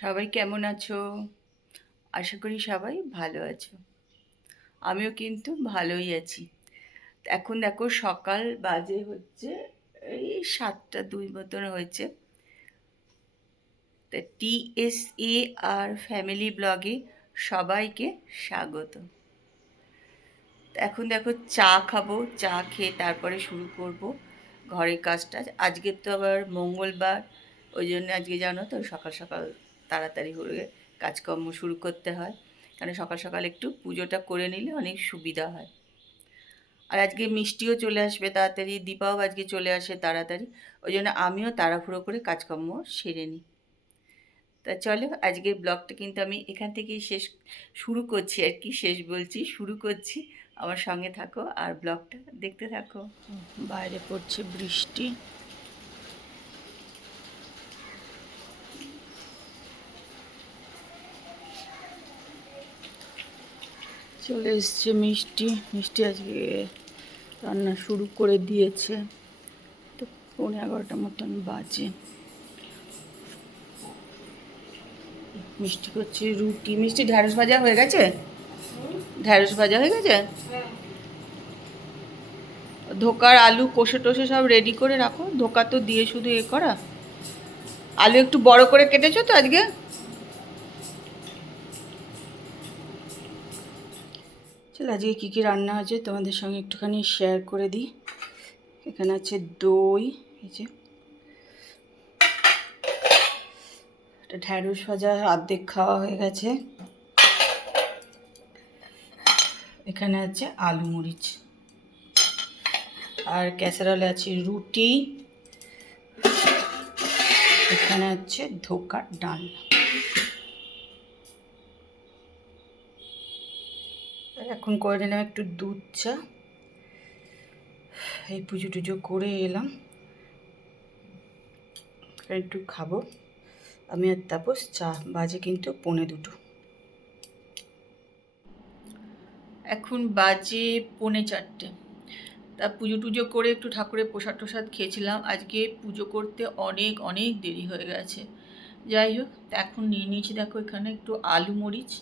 সবাই কেমন আছো? আশা করি সবাই ভালো আছো। আমিও কিন্তু ভালোই আছি। এখন দেখো সকাল বাজে হচ্ছে এই 7টা 2 মতন হয়েছে। তা TSA আর ফ্যামিলি ব্লগে সবাইকে স্বাগত। এখন দেখো চা খাবো, চা খেয়ে তারপরে শুরু করব ঘরের কাজটা। আজকে তো আবার মঙ্গলবার, ওই জন্য আজকে জানো তো সকাল সকাল তাড়াতাড়ি করে কাজকর্ম শুরু করতে হয়, কারণ সকাল সকাল একটু পুজোটা করে নিলে অনেক সুবিধা হয়। আর আজকে মিষ্টিও চলে আসবে তাড়াতাড়ি, দীপাও আজকে চলে আসে তাড়াতাড়ি, ওই জন্য আমিও তাড়াহুড়ো করে কাজকর্ম সেরে নিই। তা চলো আজকের ব্লগটা কিন্তু আমি এখান থেকেই শুরু করছি আর কি, শেষ বলছি, শুরু করছি। আমার সঙ্গে থাকো আর ব্লগটা দেখতে থাকো। বাইরে পড়ছে বৃষ্টি। চলে এসছে মিষ্টি। মিষ্টি আজকে রান্না শুরু করে দিয়েছে। তো 11:30 মতন বাজে। মিষ্টি করছে রুটি। মিষ্টি ঢ্যাঁড়স ভাজা হয়ে গেছে? ঢ্যাঁড়স ভাজা হয়ে গেছে? ধোকার আলু কষে টষে সব রেডি করে রাখো। ধোকা তো দিয়ে শুধু এ করা। আলু একটু বড় করে কেটেছো তো আজকে? চলো আজকে কী কী রান্না হয়েছে তোমাদের সঙ্গে একটুখানি শেয়ার করে দিই। এখানে আছে দই, এই যে একটা ঢ্যাঁড়স ভাজা অর্ধেক খাওয়া হয়ে গেছে। এখানে আছে আলু মরিচ, আর ক্যাসারোলে আছে রুটি। এখানে আছে ধোকার ডাল। এখন করে নিলাম একটু দুধ চা। এই পুজো টুজো করে এলাম, একটু খাবো আমি আর তাপস। চা বাজে কিন্তু 1:45। এখন বাজে 3:45। তা পুজো টুজো করে একটু ঠাকুরের প্রসাদ টোসাদ খেয়েছিলাম। আজকে পুজো করতে অনেক অনেক দেরি হয়ে গেছে। যাই হোক, এখন নিয়ে নিয়েছি দেখো এখানে একটু আলু মরিচ।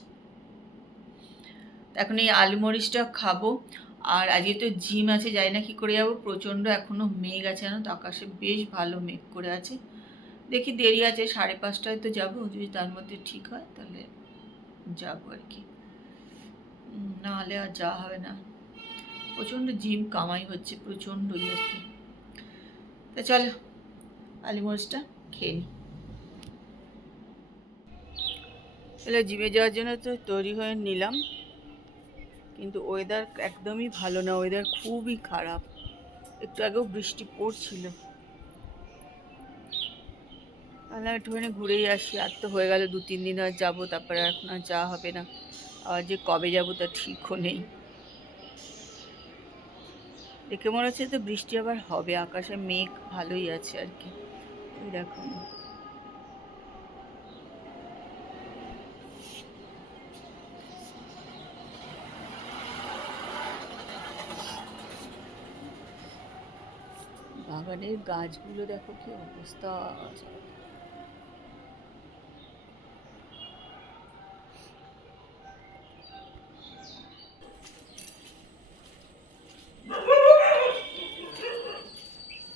এখন এই আলু মরিচটা খাবো। আর আজকে তো জিম আছে, যাই না কী করে যাবো, প্রচণ্ড এখনও মেঘ আছে, জানো তো আকাশে বেশ ভালো মেঘ করে আছে। দেখি দেরি আছে, 5:30টায় তো যাবো, যদি তার মধ্যে ঠিক হয় তাহলে যাবো আর কি, নাহলে আর যাওয়া হবে না। প্রচণ্ড জিম কামাই হচ্ছে, প্রচণ্ডই আর কি। তা চলো আলু মরিচটা খেয়ে নিই। তাহলে জিমে যাওয়ার জন্য তো তৈরি হয়ে নিলাম, কিন্তু ওয়েদার একদমই ভালো না, ওয়েদার খুবই খারাপ। একটু আগেও বৃষ্টি পড়ছিল। তাহলে একটুখানি ঘুরেই আসি। আর তো হয়ে গেল 2-3 দিন আর যাবো, তারপরে এখন আর যাওয়া হবে না। আবার যে কবে যাবো তা ঠিকও নেই। দেখে মনে হচ্ছে তো বৃষ্টি আবার হবে, আকাশে মেঘ ভালোই আছে আর কি। ওই দেখো বাগানের গাছগুলো দেখো কি অবস্থা।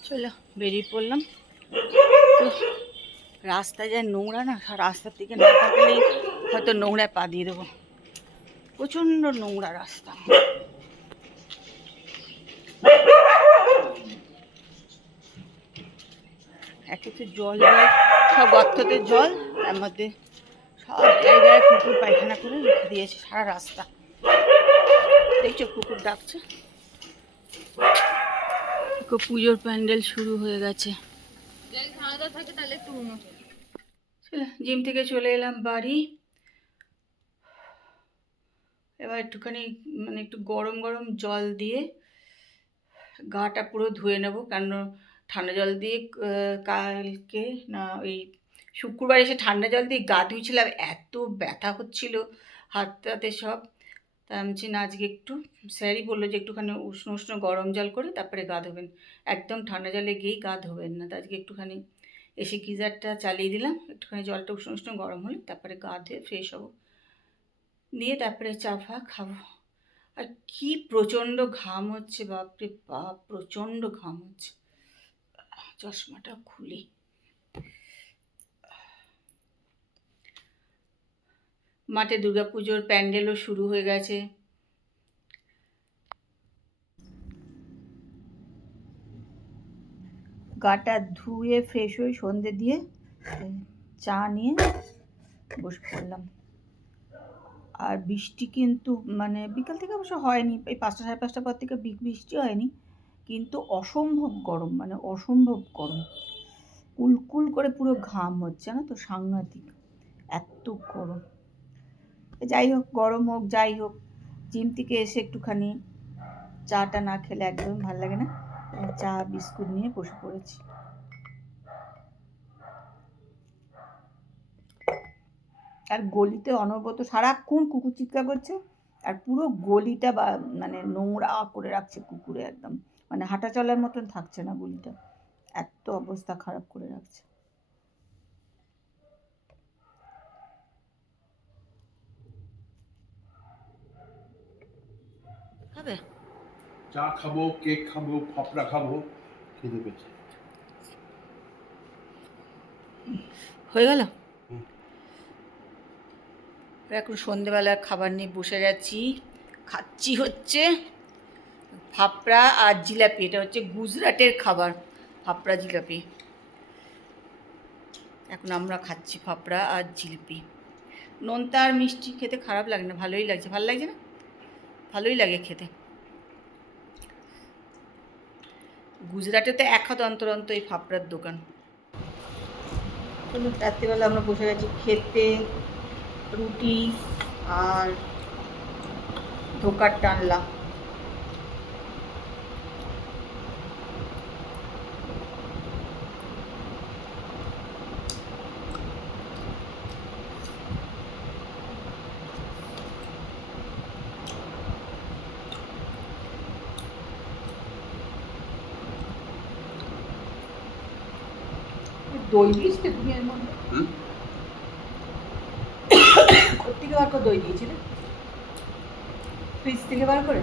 চলো বেরিয়ে পড়লাম। তো রাস্তায় যা নোংরা না, রাস্তার দিকে না থাকলেই হয়তো নোংরায় পা দিয়ে দেবো। প্রচণ্ড নোংরা রাস্তা। একে তো জল জল সব গর্ততে জল, তার মধ্যে সব জায়গায় কুকুর পায়খানা করে রেখে দিয়েছে সারা রাস্তা। দেখছো কুকুর ডাকছে। পুজোর প্যান্ডেল শুরু হয়ে গেছে। জিম থেকে চলে এলাম বাড়ি। এবার একটুখানি মানে একটু গরম গরম জল দিয়ে গাটা পুরো ধুয়ে নেব, কারণ ঠান্ডা জল দিয়ে কালকে না ওই শুক্রবার এসে ঠান্ডা জল দিয়ে গা ধুয়েছিলাম, এত ব্যথা হচ্ছিল হাতে সব। তা আমি না আজকে একটু, স্যারই বললো যে একটুখানি উষ্ণ উষ্ণ গরম জল করে তারপরে গা ধোবেন, একদম ঠান্ডা জলে গিয়েই গা ধোবেন না। তা আজকে একটুখানি এসে গিজারটা চালিয়ে দিলাম, একটুখানি জলটা উষ্ণ উষ্ণ গরম হলে তারপরে গা ধুয়ে ফ্রেশ হবো, দিয়ে তারপরে চা ফা খাবো। আর কি প্রচণ্ড ঘাম হচ্ছে, বাপরে বাপ, প্রচণ্ড ঘাম হচ্ছে। চশমাটা খুলি। মাঠে দুর্গাপুজোর প্যান্ডেলও শুরু হয়ে গেছে। গাটা ধুয়ে ফ্রেশ হয়ে সন্ধে দিয়ে চা নিয়ে বসে পড়লাম। আর বৃষ্টি কিন্তু মানে বিকাল থেকে অবশ্য হয়নি, এই 5টা সাড়ে 5টার পর থেকে বৃষ্টি হয়নি, কিন্তু অসম্ভব গরম, মানে অসম্ভব গরম, কুলকুল করে পুরো ঘাম হচ্ছে না তো, সাংঘাতিক এত গরম। যাই হোক, গরম হোক যাই হোক, জিম থেকে এসে একটুখানি চাটা না খেলে একদমই ভালো লাগে না। চা বিস্কুট নিয়ে বসে পড়েছি। আর গলিতে অনবরত সারাক্ষণ কুকুর চিৎকার করছে, আর পুরো গলিটা মানে নোংরা করে রাখছে কুকুরে, একদম মানে হাঁটা চলার মতন থাকছে না গলিটা, এত অবস্থা খারাপ করে রাখছে। খাবে? চা খাবো, কেক খাবো, ফাফড়া খাবো, খেতে পেয়েছি। হয়ে গেল। এখন সন্ধেবেলার খাবার নিয়ে বসে গেছি, খাচ্ছি হচ্ছে ফাফড়া আর জিলাপি। এটা হচ্ছে গুজরাটের খাবার, ফাফড়া জিলাপি। এখন আমরা খাচ্ছি ফাফড়া আর জিলিপি। নোনতা আর মিষ্টি খেতে খারাপ লাগে না, ভালোই লাগছে। ভালো লাগছে না? ভালোই লাগে খেতে। গুজরাটে তো এক হাত অন্তর অন্তর এই ফাফড়ার দোকান। রাত্রিবেলা আমরা বসে গেছি খেতে, রুটি আর ধোকার টানলা। দই দিয়েছিলে তুমি এর মধ্যে? কোথেকে বার করে দই দিয়েছিলে? ফ্রিজ থেকে বার করে?